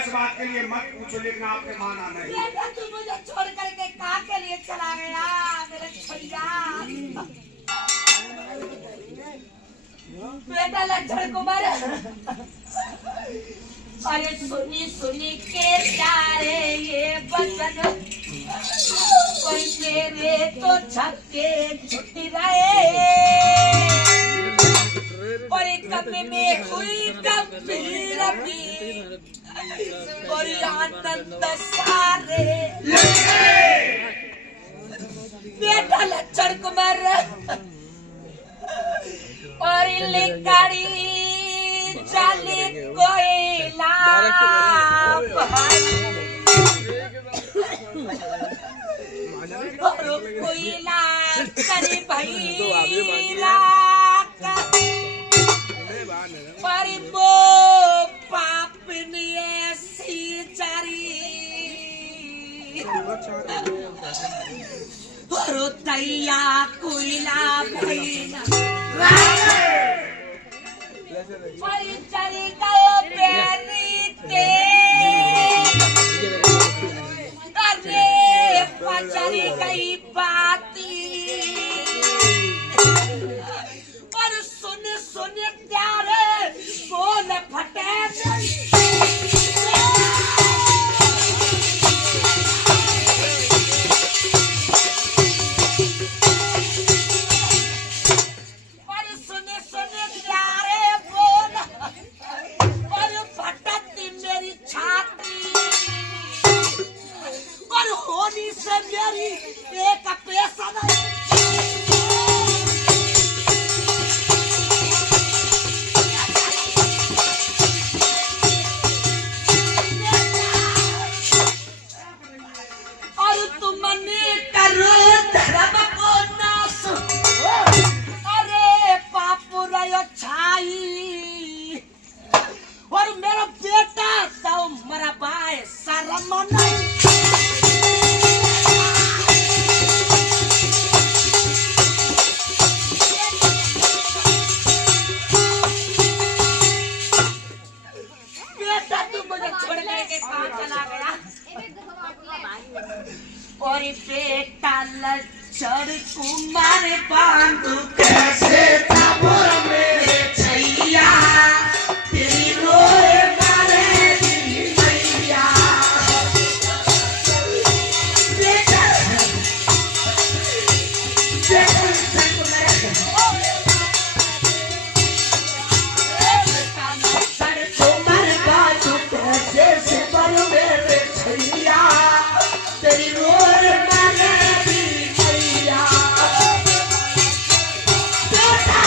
इस बात के लिए मत पूछो, लेकिन आपने माना नहीं। बेटा तू मुझे छोड़ करके कहाँ के लिए चला गया मेरे भैया? बेटा लक्षण कुमार, अरे सुनी सुनी के प्यारे ये बचन, कोई मेरे तो छक्के छुट्टी रहे, और कभी में हुई गंभीर और आनंद सारे। बेटा लक्षण कुमार और लिकाड़ी चाली कोयला और कोयला करे भैला परिमो पापनी ऐसी चारी और तैया कोयला भैला परिचरी का बेरी ते अरे पचरी कई बाती और सुन सुन प्यारे बोल फटे एक पैसा नहीं। और तुमने करो धर्म को नाश, अरे पापू रयो छाई, और मेरा बेटा तो मरा बाय शर्म नहीं। और बेटा लक्षण कुमार बांधू कैसे तबोर मेरे छैया, तेरी रोए मारे दिली मैया। बेटा लक्षण कुमार बांधू कैसे तबोर मेरे छैया, तेरी रोए मारे दिली मैया। बेटा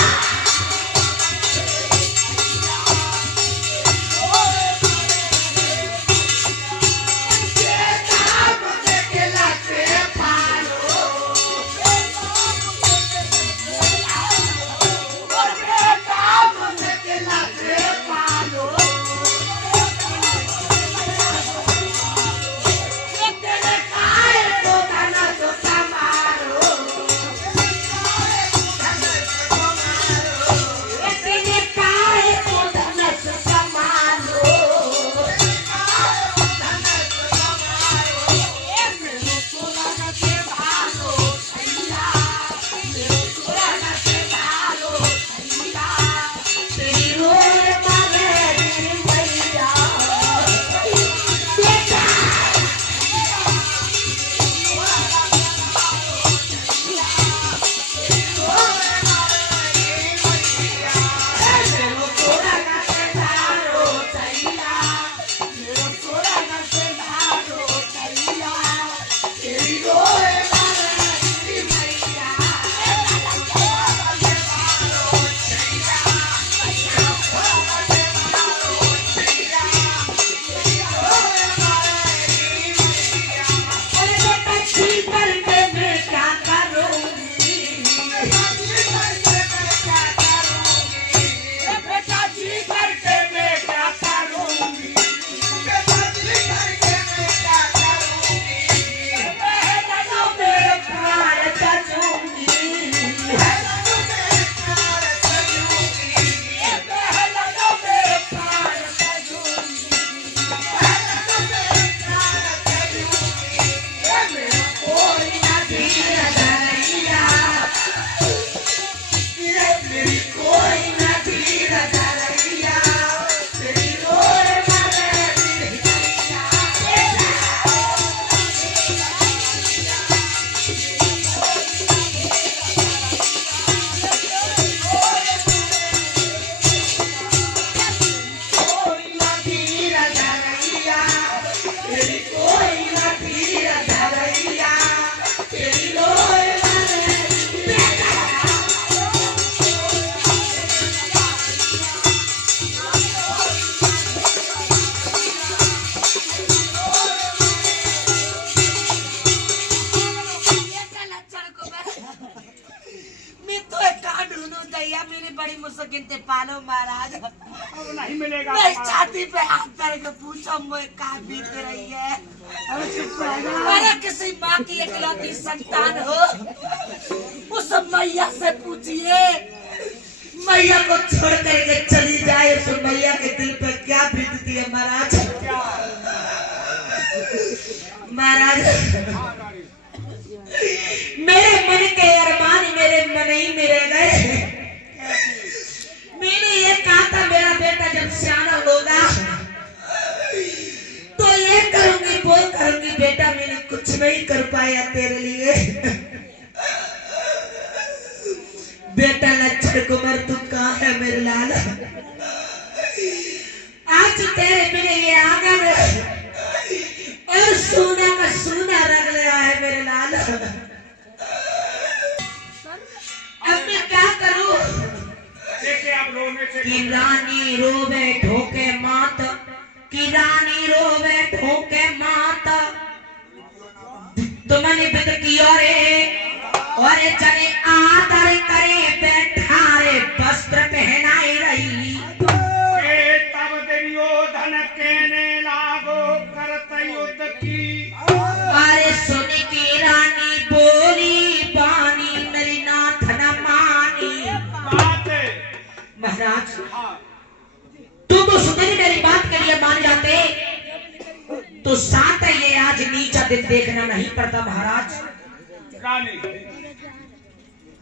तेरी कोई ना तीर धरैया तेरी लोए मेरी बड़ी मुश्किल से पालो महाराज। अब नहीं मिलेगा। मैं छाती पे हाथ धर के पूछो मुझे कहाँ बीत रही है। अरे किसी माँ की इकलौती संतान हो उस मैया से पूछिए। मैया को छोड़ करके चली जाए उस मैया के दिल पे क्या बीतती है महाराज। महाराज मेरे मन के अरमान मेरे मन ही में रह गए। मैंने ये कहा था मेरा बेटा जब सियाना होगा तो ये करूंगी वो करूंगी। बेटा मैंने कुछ नहीं कर पाया तेरे लिए। बेटा लच्छन कुमार तू कहाँ है मेरे लाल। आज तेरे बिना ये आंगन और सोना का सोना रख लिया है मेरे लाल। अब मैं क्या करूं। कि रानी रोवे ठोके मात कि रानी रोवे ठोके मात तुमने बिद की और जने आदर करे बैठारे वस्त्र पहनाए रही। तब दुर्योधन कहने लागो करत युद्ध की। अरे सुन की रानी बोली बानी मेरी नाथ न मानी। महाराज तो सुधरी मेरी बात के लिए मान जाते तो साथ ये आज नीचा दिन देखना नहीं पड़ता। महाराज रानी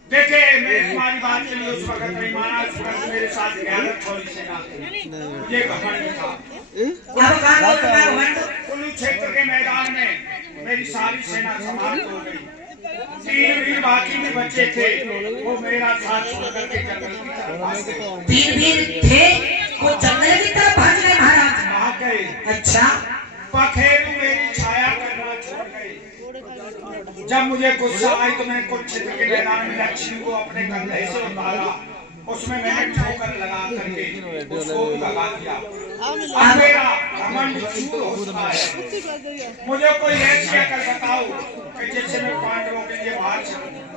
देखे मैं तुम्हारी बात के लिए उस वक्त नहीं माना। उस वक्त मेरे साथ गया थोड़ी से ये घमंड था। कुरुक्षेत्र के मैदान में मेरी सारी सेना समाप्त हो गई। 3 वीर बाकी भी बच्चे थे वो मेरा साथ छोड़ करके जंगल की तरफ भाग गए। 3 वीर थे वो जंगल की तरफ भाग गए महाराज। भाग गए। अच्छा पखेरु मेरी छाया करना छोड़ गए। जब मुझे गुस्सा आई तो मैंने कुरुक्षेत्र के मैदान में लक्ष्मी को अपने कंधे से उतारा। उसमें मैंने ठोकर लगा करके उसको भगा दिया। अब मेरा घमंड चूर होता है। मुझे कोई ऐसी अकल बताओ कि जिससे मैं पांडवों के लिए बाहर चलूं।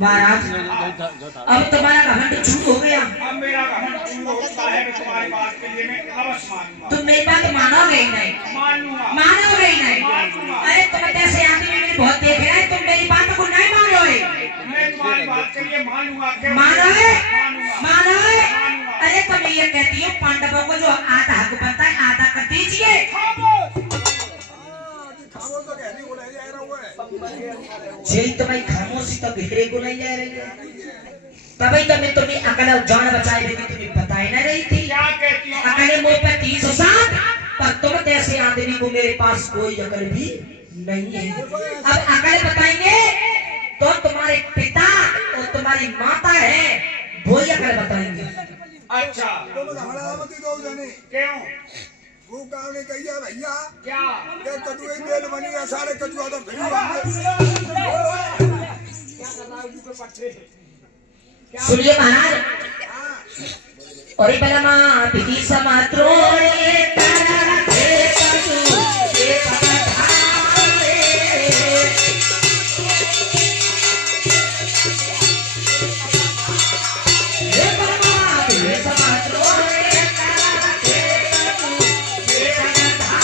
महाराज अब तुम्हारा घमंड चूर हो गया। अब मेरा घमंड चूर होता है। मैं तुम्हारी बात के लिए मैं अवश्य मानूंगा। तुम मेरी बात मानोगे ही नहीं। मानूंगा। मानोगे ही नहीं। अरे तुम जैसे आदमी मैंने बहुत देख रहा है तुम मेरी बात को नहीं मानोगे। मैं तुम्हारी बात के लिए मानूंगा। मानोगे मानोगे। अरे तुम ये कहती हो पांडवों को जो आधा हक बनता है आधा कर दीजिए। जेल तुम्हारी खामोशी तो बिखरे को नहीं जा रही है। तभी तो मैं तुम्हें अकल जान बचाई रही थी तुम्हें बताई ना रही थी। क्या कहती हो? अकल मुंह पे 307 पर तुम जैसे आदमी को मेरे पास कोई अकल भी नहीं है। अब अकल बताएंगे तो तुम्हारे पिता और तुम्हारी माता है वो ही अकल बताएंगे। अच्छा क्यों? वो काम ने कहिया भैया क्या ये कटुए बेल बनी है सारे कटुआ तो फिर सुनिए महाराज और बलमा विधि समात्रोड़े तारा थे कटु के पकड़ाए। हे बलमा विधि समात्रोड़े तारा थे कटु के पकड़ाए।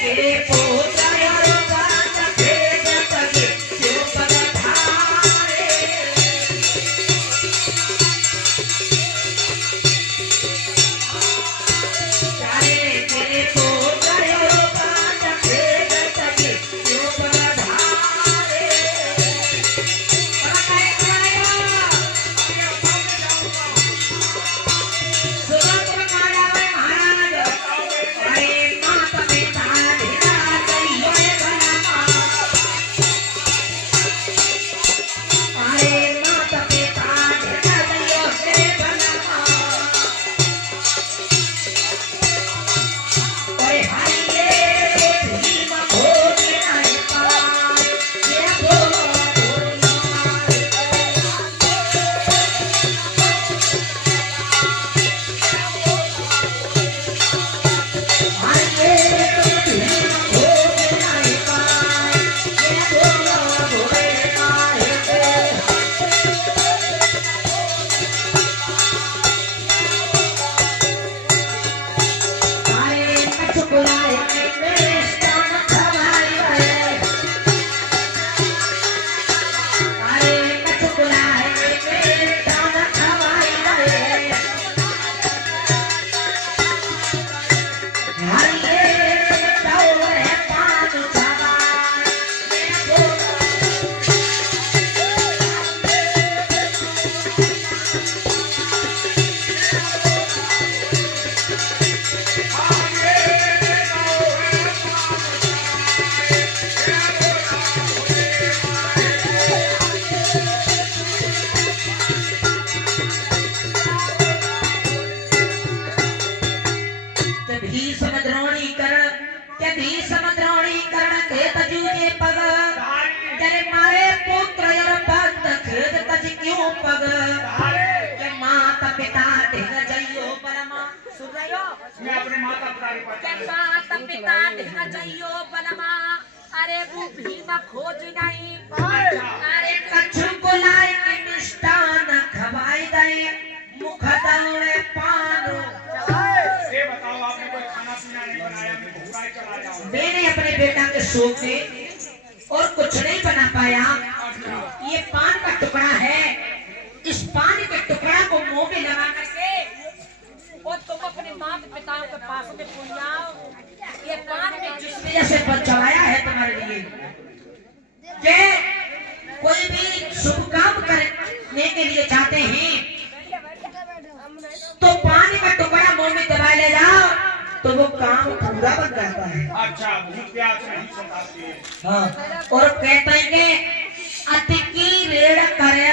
के पोता यारो बात के जगत क्यों पकड़ाए। पग के माता पिता ढिग जइयो बलमा। सुन रहे हो? मैं अपने माता पिता के के पास माता पिता ढिग जइयो बलमा। अरे वो भीमा खोज नहीं। अरे कछु को लाई के मिष्टान खवाई दे मुख दौड़े पानो। ये बताओ आपने कोई खाना पीना नहीं बनाया, मैं भूखा ही चला जाऊं। मैंने अपने बेटा के शौक में और कुछ नहीं बना पाया। ये पान का टुकड़ा है, इस पान के टुकड़ा को मुंह में लगा करके और तुम अपने माता पिताओं के पास में पुण्याओ। ये पान में जिस वजह से चढ़ाया है तुम्हारे लिए कि कोई भी शुभ काम करने के लिए जाते हैं तो पानी का टुकड़ा मुंह में दबा ले जाओ तो वो काम पूरा बन जाता है। अच्छा, भूख प्यास नहीं सताती है। हाँ, और कहते हैं कि अति की रेड़ करे,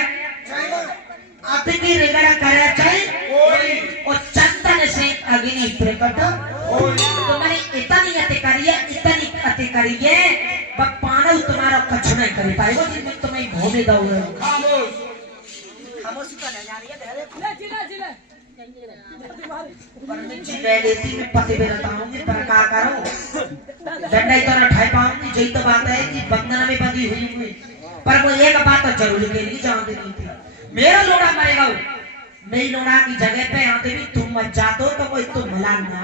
अति की रेड़ करे चाहे कोई और चंदन से अग्नि प्रकट कोई तुम्हारी इतनी अति करिए, इतनी अति करिए वह पानव तुम्हारा कछु नहीं कर पाएगा जिसमें तुम्हें भोगे दौड़े। खामोश। खामोशी का नहीं जा रही है। मैं लेती में पति में रहता हूँ पर क्या करूँ, डंडा तो ना ठाई पाऊंगी। यही तो बात है कि बंधन में बंधी हुई हूँ, पर वो एक बात तो जरूर कहनी जानती नहीं थी, मेरा लोड़ा मरेगा। मेरी लोड़ा की जगह पे आते भी तुम मत जा दो तो कोई तुम भला ना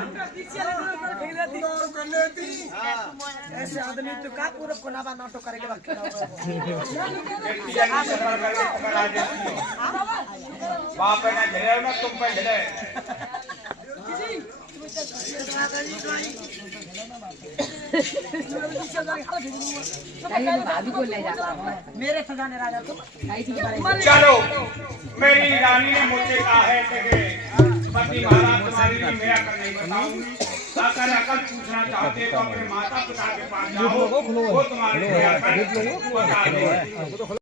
कर लेती। ऐसे आदमी तो का पूरा कोनाबा नाटो करेगा एक पिजानी से भर करके पकड़ा देती हो। बाप पे ना झेले ना तुम पे झेले। भाभी को ले जाता हूँ मेरे खजाने राजा तुम। चलो, मेरी रानी ने मुझसे कहा है कि पति महाराज तुम्हारे लिए मेरा कर नहीं बताऊंगी। अगर अकल पूछना चाहते तो अपने माता पिता के पास जाओ, वो तुम्हारे लिए अकल बता देंगे।